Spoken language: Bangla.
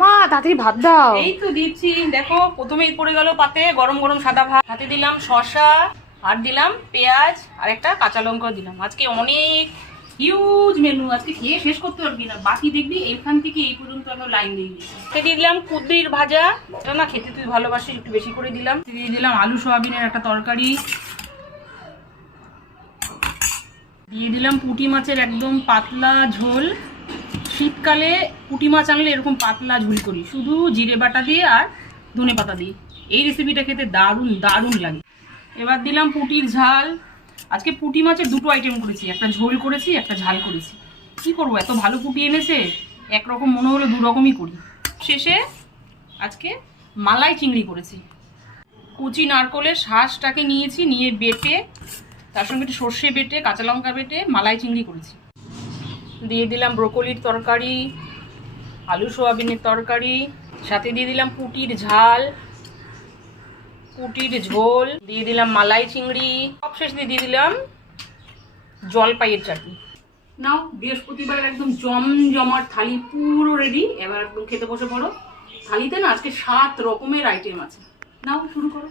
মা তাড়াতাড়ি ভাত দাও। এই তো দিচ্ছি, দেখো প্রথমেই পড়ে গেল পাতে গরম গরম সাদা ভাত, হাতে দিলাম শসা আর দিলাম পেঁয়াজ আর একটা কাঁচা লঙ্কা দিলাম। আজকে অনেক হিউজ মেনু, আজকে খেয়ে শেষ করতে পারবি না। বাকি দেখবি এখান থেকে এই পর্যন্ত আমি লাইন দিয়ে দিয়েছি। দিয়ে দিলাম কুদ্রির ভাজা, এটা না খেতে তুই ভালোবাসিস, একটু বেশি করে দিলাম। দিয়ে দিলাম আলু সোয়াবিনের একটা তরকারি, দিয়ে দিলাম পুঁটি মাছের একদম পাতলা ঝোল। শীতকালে পুঁটি মাছ আনলে এরকম পাতলা ঝোল করি, শুধু জিরে বাটা দিয়ে আর ধনে পাতা দিয়ে। এই রেসিপিটা খেতে দারুণ দারুণ লাগে। এবার দিলাম পুঁটির ঝাল। আজকে পুঁটি মাছের দুটো আইটেম করেছি, একটা ঝোল করেছি একটা ঝাল করেছি। কি করবো, এত ভালো পুঁটি এনেছে, একরকম মনে হলো দু রকমই করি। শেষে আজকে মালাই চিংড়ি করেছি। কুচি নারকলের শাঁসটাকে নিয়েছি, নিয়ে বেটে তার সঙ্গে একটু সর্ষে বেটে কাঁচা লঙ্কা বেটে মালাই চিংড়ি করেছি। দিয়ে দিলাম ব্রোকলির তরকারি, আলু সোয়াবিনের তরকারি, সাথে দিয়ে দিলাম পুঁটির ঝাল, পুঁটির ঝোল, দিয়ে দিলাম মালাই চিংড়ি, সবশেষে দিয়ে দিলাম জলপাইয়ের চাটনি। নাও, বৃহস্পতিবার একদম জমজমাট থালি পুরো রেডি। এবার একদম খেতে বসে পড়ো। থালিতে না আজকে 7 রকমের আইটেম আছে। নাও শুরু করো।